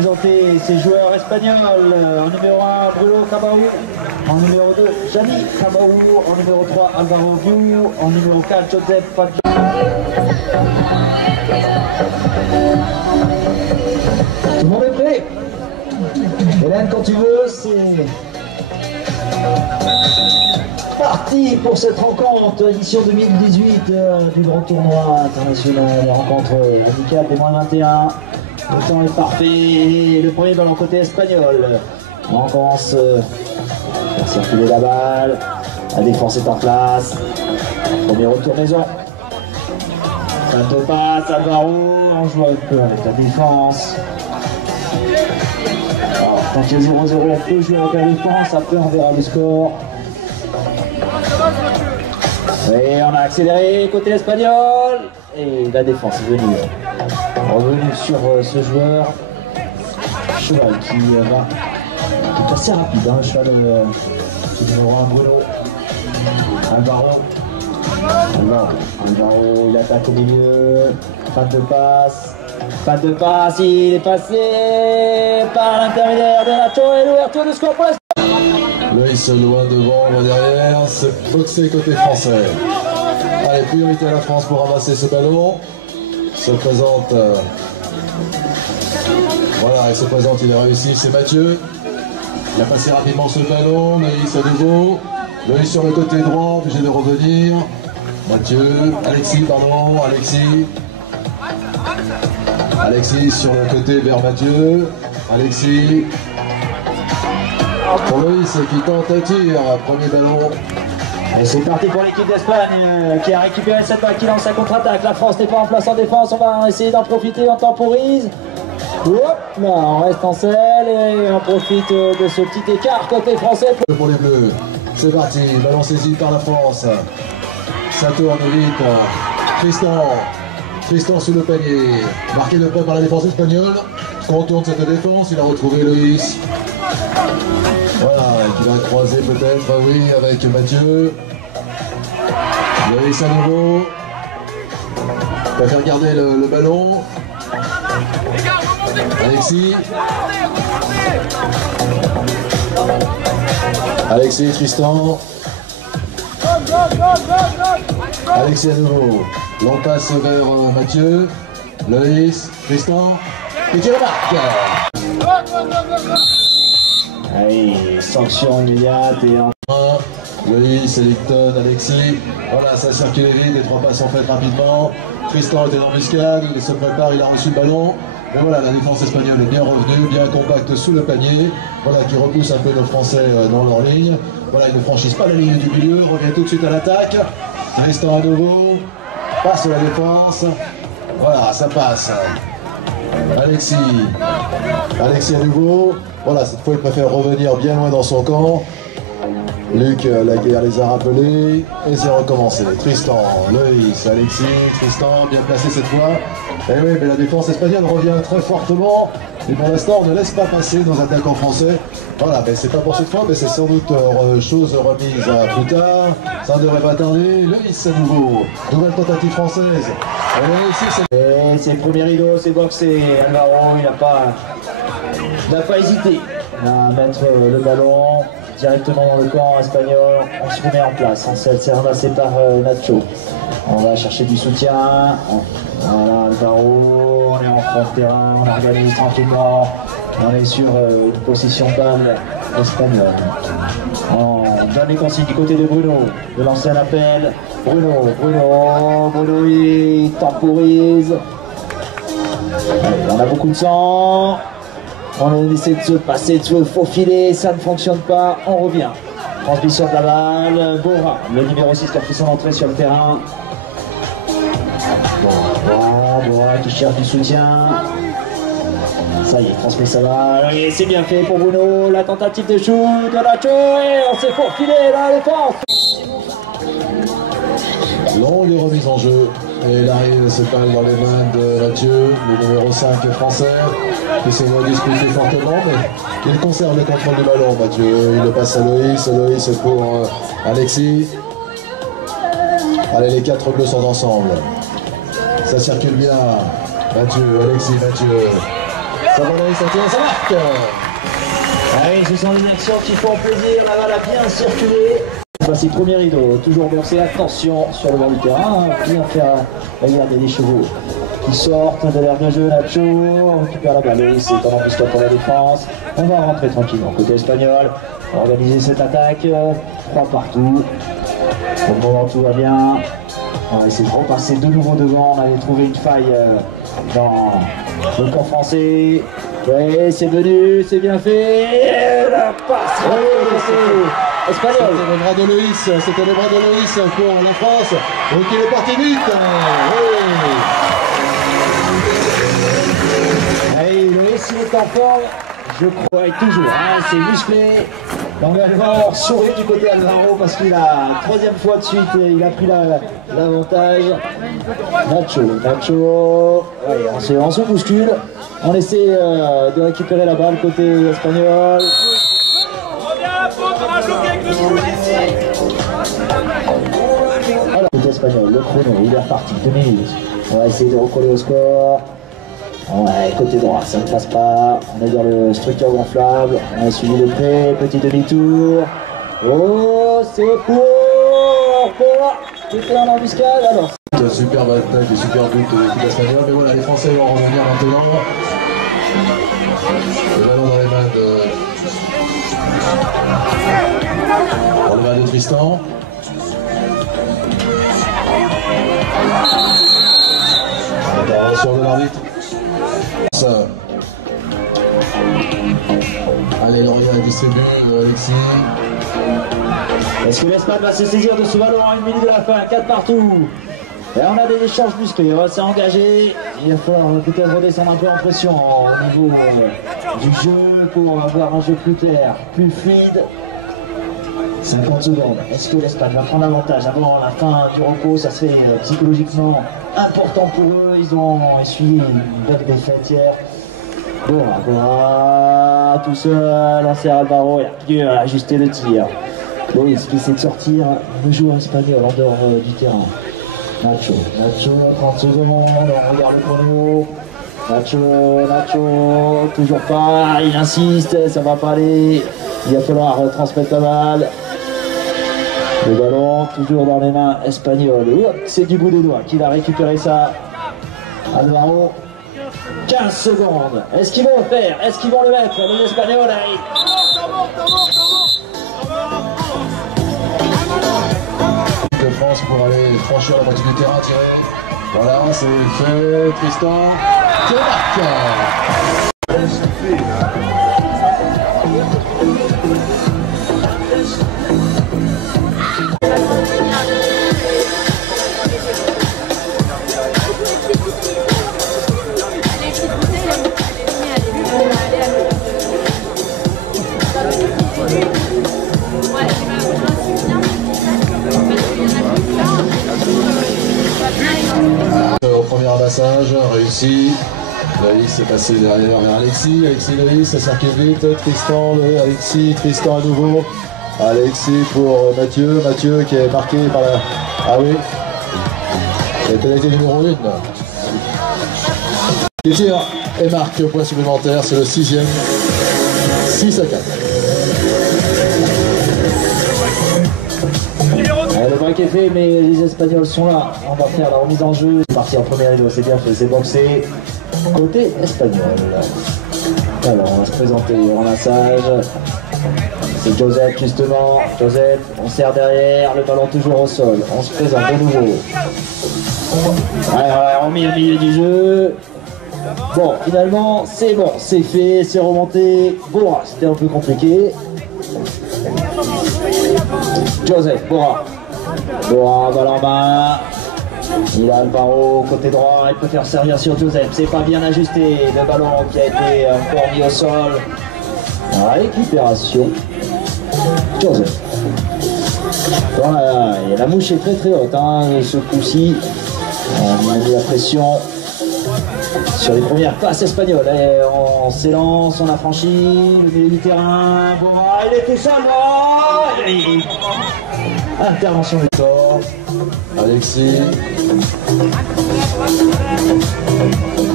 présenter ses joueurs espagnols. En numéro 1, Bruno Cabaou. En numéro 2, Jani Cabaou. En numéro 3, Alvaro Viu. En numéro 4, Joseph Fadja. Tout le monde est prêt? Hélène, quand tu veux, c'est parti pour cette rencontre, édition 2018 du grand tournoi international, rencontre amicale des moins 21. Le temps est parfait et le premier ballon côté espagnol. On commence à faire circuler la balle, la défense est en place. Premier retour maison. Ça te passe, Alvaro, on joue un peu avec la défense. Alors, tant qu'il y a 0-0, on peut jouer avec la défense, après on verra le score. Et on a accéléré côté espagnol. Et la défense est venue. Revenu sur ce joueur. Cheval qui est assez rapide, hein, cheval qui numéro 1 Bruno. Alvaro, il attaque au milieu. Fin de passe, il est passé par l'intermédiaire de Nacho et l'ouverture de score pour l'Espagne. Loïs loin devant, loin derrière, c'est boxé côté français. Allez, priorité à la France pour ramasser ce ballon. Se présente, voilà, il se présente, il a réussi, c'est Mathieu. Il a passé rapidement ce ballon, Loïs à nouveau. Loïs sur le côté droit, obligé de revenir. Mathieu, Alexis, pardon, Alexis sur le côté vers Mathieu. Alexis. Pour Loïs qui tente un tir, premier ballon. Et c'est parti pour l'équipe d'Espagne qui a récupéré cette balle, qui lance sa contre-attaque. La France n'est pas en place en défense, on va essayer d'en profiter, on temporise. Hop, là, on reste en selle et on profite de ce petit écart côté français. Pour les Bleus, c'est parti, ballon saisi par la France. Ça tourne vite. Tristan sous le panier. Marqué de près par la défense espagnole. Contourne cette défense, il a retrouvé Loïs. Voilà, qui va croiser peut-être, oui, avec Mathieu. Loïs à nouveau. Il va faire garder le ballon. Alexis, Tristan. Alexis à nouveau. Long passe vers Mathieu. Loïs, Tristan. Et tu remarques. Allez, sanction immédiate et en... Loïs, Ellington, Alexis. Voilà, ça circule vite, les trois passes sont faites rapidement. Tristan était dans l'embuscade, il se prépare, il a reçu le ballon. Mais voilà, la défense espagnole est bien revenue, bien compacte sous le panier. Voilà, qui repousse un peu nos Français dans leur ligne. Voilà, ils ne franchissent pas la ligne du milieu, revient tout de suite à l'attaque. Tristan à nouveau, passe la défense. Voilà, ça passe. Alexis à nouveau. Voilà, cette fois il préfère revenir bien loin dans son camp. Luc, la guerre les a rappelés et c'est recommencé. Tristan, Loïs, Alexis, Tristan, bien placé cette fois. Et oui, mais la défense espagnole revient très fortement. Et pour l'instant, on ne laisse pas passer nos attaquants français. Voilà, mais c'est pas pour cette fois, mais c'est sans doute chose remise à plus tard. Ça ne devrait pas tarder. Loïs à nouveau. Nouvelle tentative française. Et c'est le premier rideau, c'est boxé. Alvaro, il n'a pas hésité à mettre le ballon directement dans le camp espagnol. On se remet en place. C'est ramassé par Nacho. On va chercher du soutien. Voilà, Alvaro, on est en fond de terrain, on organise tranquillement. On est sur une possession de balle espagnole. On donne les consignes du côté de Bruno, de lancer un appel. Bruno, il temporise. Allez, on a beaucoup de sang. On essaie de se passer, de se faufiler, ça ne fonctionne pas, on revient. Transmission de la balle, Bora, le numéro 6 qui a fait son entrée sur le terrain. Bora qui cherche du soutien. Ça y est, transmet sa balle, et c'est bien fait pour Bruno, la tentative de shoot de Nacho, et on s'est faufilé dans la défense. Longue remise en jeu. Et il arrive ce balle dans les mains de Mathieu, le numéro 5 français, qui se voit disputer fortement, mais il conserve le contrôle du ballon. Mathieu, il le passe à Loïs pour Alexis. Allez, les 4 bleus sont ensemble. Ça circule bien. Mathieu. Ça va aller, ça marque. Ah oui, ce sont des actions qui font plaisir. La balle a bien circulé. Voici le premier rideau, toujours boxé. Attention sur le bord du terrain. Bien faire regarder les chevaux qui sortent de l'air de jeu. Nacho récupère la balle. C'est un embuscade pour la défense. On va rentrer tranquillement côté espagnol. Organiser cette attaque. 3 partout. Pour le moment, tout va bien. On va essayer de repasser de nouveau devant. On avait trouvé une faille dans le camp français. Oui, c'est venu, c'est bien fait. La passe espagnol. C'était le bras de Loïs pour la France. Donc il est parti vite. Allez, Loïs, il est en forme, je crois, et toujours. Hein, c'est musclé. L'engagement sourit du côté Alvaro parce qu'il a 3e fois de suite, il a pris l'avantage. Nacho, ouais, on se bouscule. On essaie de récupérer la balle côté espagnol. Alors, côté espagnol, le chrono, il est reparti, 2 minutes. On va essayer de recoller au score. Ouais, côté droit, ça ne passe pas. On est dans le structure gonflable. On a suivi de près, petit demi-tour. Oh, c'est pour c'était en embuscade alors. Superbe attaque et super but de l'équipe espagnole. Mais voilà, les Français vont revenir maintenant. Le ballon dans les mains dans les mains de Tristan. Intervention de l'arbitre. Allez, Lorient distribue Alexis. Est-ce que l'Espagne va se saisir de ce ballon à 1 minute de la fin? 4 partout. Et on a des échanges musclés, on va s'engager. Il va falloir peut-être redescendre un peu en pression au niveau du jeu pour avoir un jeu plus clair, plus fluide. 50 secondes. Est-ce que l'Espagne va prendre l'avantage avant la fin du repos? Ça serait psychologiquement important pour eux. Ils ont essuyé une belle défaite hier. Bora, tout seul, lancer Alvaro, il a pu ajuster le tir. Loïs qui essaie de sortir le joueur espagnol en dehors du terrain. Nacho, 30 secondes, on regarde le chrono. Nacho, toujours pas, il insiste, ça va pas aller. Il va falloir transmettre la balle. Le ballon, toujours dans les mains espagnoles. C'est du bout des doigts qu'il a récupéré ça. Alvaro, 15 secondes. Est-ce qu'ils vont le faire? Est-ce qu'ils vont le mettre? Les Espagnols arrivent. De France pour aller franchir la moitié du terrain, tirer. Voilà, c'est fait. Tristan, qui marque. Au premier amassage, réussi. Loïs est passé derrière vers Alexis. Loïs, ça circule vite. Tristan, Alexis, Tristan à nouveau. Alexis pour Mathieu. Mathieu qui est marqué par la. Ah oui. La pénalité numéro 1. Il tire et marque au point supplémentaire. C'est le 6e. 6-4. Le break est fait, mais les Espagnols sont là. On va faire la remise en jeu. C'est parti en premier rideau, c'est bien fait, c'est boxé. Côté espagnol. Alors, on va se présenter en massage. C'est Joseph justement. Joseph, on serre derrière, le ballon toujours au sol. On se présente de nouveau. Ouais, on met au milieu du jeu. Bon, finalement, c'est bon, c'est fait, c'est remonté. Bora, c'était un peu compliqué. Joseph, Bora, balle en main. Il a Alvaro côté droit, il peut faire servir sur Joseph. C'est pas bien ajusté, le ballon qui a été encore mis au sol. Récupération. Joseph. Voilà, et la mouche est très très haute, hein, ce coup-ci. On a mis la pression sur les premières passes espagnoles. Et on s'élance, on a franchi le milieu du terrain. Bon, il était seul. Intervention du corps. Alexis.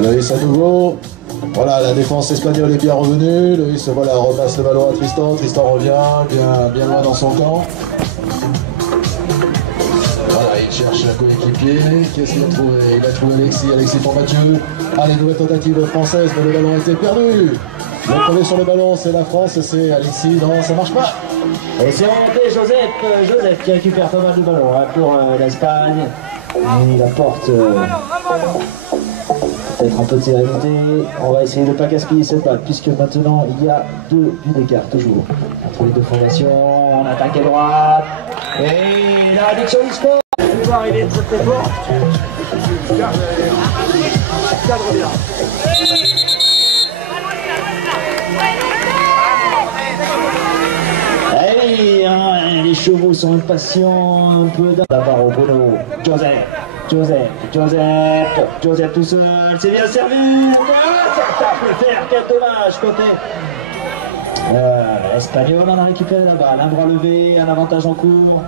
Loïs à nouveau. Voilà, la défense espagnole est bien revenue. Loïs, voilà, repasse le ballon à Tristan. Tristan revient bien loin dans son camp. Voilà, il cherche un coéquipier. Qu'est-ce qu'il a trouvé? Il a trouvé Alexis pour Mathieu. Allez, nouvelle tentative française, mais le ballon a été perdu. Le premier sur le ballon, c'est la France, c'est Alexis. Non, ça marche pas. Et c'est remonté Joseph qui récupère pas mal de ballons hein, pour l'Espagne. Et il apporte peut-être un peu de sérénité. On va essayer de ne pas gaspiller cette balle, puisque maintenant il y a 2 buts d'écart, toujours. Entre les deux formations, on attaque à droite. Et la réduction du score. On va arriver très très fort. Cadre bien. Allez, hein, les chevaux sont impatients, un peu d'abord au Bruno. Joseph tout seul, c'est bien servi. Ça peut faire, quel dommage côté. L'Espagnol en a récupéré la balle, un bras levé, un avantage en cours.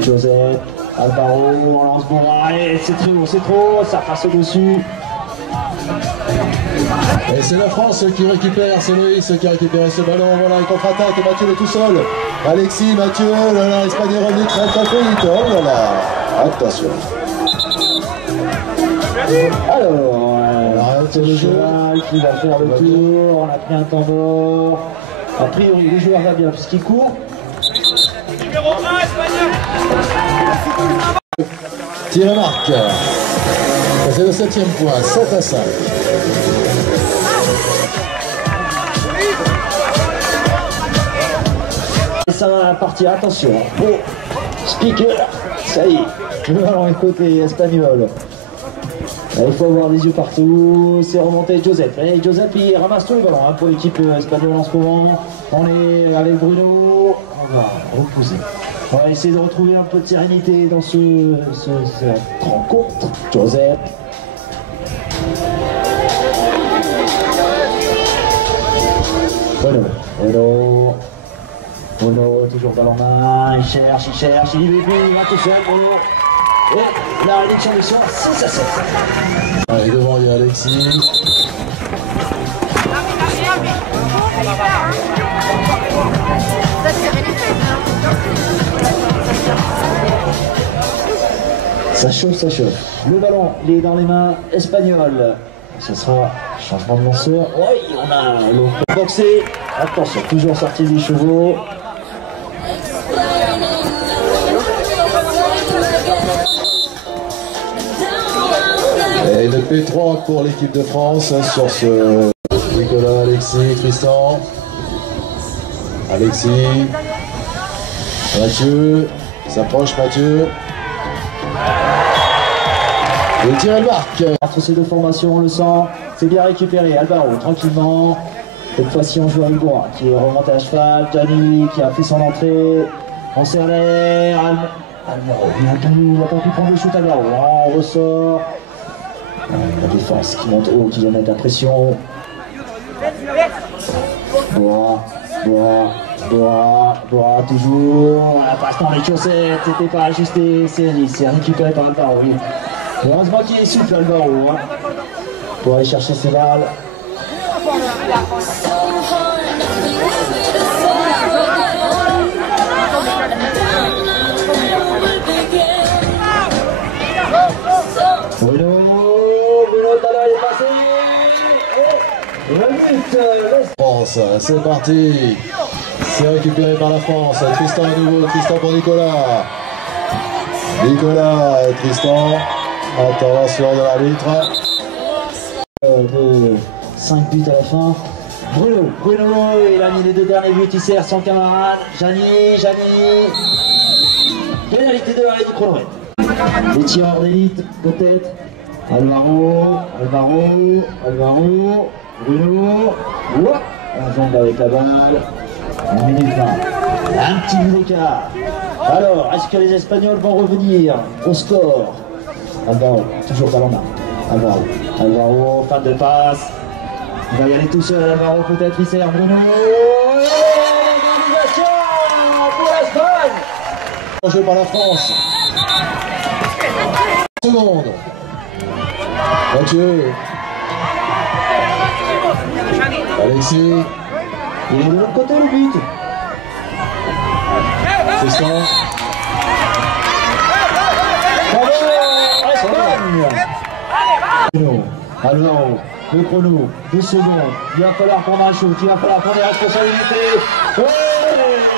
Joseph, Alvaro, on lance bon, allez, c'est trop, ça passe au-dessus. Et c'est la France qui récupère, c'est Loïs qui a récupéré ce ballon, voilà, il contre-attaque, et Mathieu est tout seul. Alexis, Mathieu, l'Espagnol revenu très vite, oh là là, attention. Alors, c'est le cheval qui va faire le tour, on a pris un temps mort. A priori, le joueur va bien puisqu'il court. Numéro 1, Espagnol. Tir et marque. C'est le 7e point, 7-5. Ça va partir, attention. Oh, speaker, ça y est, le ballon est côté espagnol. Il faut avoir les yeux partout, c'est remonté Joseph. Et Joseph il ramasse tous les ballons hein, pour l'équipe espagnole en ce moment. On est avec Bruno, on va repousser. On va essayer de retrouver un peu de sérénité dans cette rencontre. Joseph. Bruno, toujours ballon en main, il cherche, il va tout seul, Bruno. Et la réduction de score, 6-7. Allez, devant, il y a Alexis. Ça chauffe. Le ballon, il est dans les mains espagnoles. Ce sera changement de lanceur. Oui, on a le boxé. Attention, toujours sorti des chevaux. Et le P3 pour l'équipe de France sur ce Nicolas, Alexis, Tristan. Alexis. Mathieu. S'approche Mathieu. Et tir et marque. Entre ces deux formations, on le sent. C'est bien récupéré. Alvaro, tranquillement. Cette fois-ci, on joue à Hugo, qui est remonté à cheval. Gianni, qui a fait son entrée. On serre l'air. Alvaro, il n'a pas pu prendre le shoot Alvaro. On ressort. La défense qui monte haut, qui vient mettre la pression. Bois, toujours. La passe dans les chaussettes, c'était pas ajusté. C'est récupéré par Alvaro. Heureusement qu'il est souple Alvaro hein, pour aller chercher ses balles. Bruno, le talent est passé. Et le but. France, c'est parti. C'est récupéré par la France. Tristan à nouveau, Tristan pour Nicolas. Nicolas et Tristan. Intervention de l'arbitre. De 5 buts à la fin. Bruno, il a mis les 2 derniers buts, il sert son camarade. Gianni. Pénalité de l'arrêt du chronomètre. Les tireurs d'élite, peut-être. Alvaro. Bruno. On jongle avec la balle. 1 minute 20. Un petit but d'écart. Alors, est-ce que les Espagnols vont revenir au score? Alvaro, toujours ballon main. Alvaro, fin de passe. Il va y aller tout seul, Alvaro peut-être, il sert Bruno. L'égalisation pour l'Espagne. Joué par la France. Seconde. Mathieu. Alexis. Il est de l'autre côté le but. Tristan. Bravo, Espagne. Alvaro, le chrono, 2 secondes. Il va falloir prendre un shoot, il va falloir prendre des responsabilités. Oui,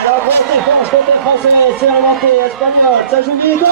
la grosse défense côté français, c'est orienté espagnol, ça joue vite.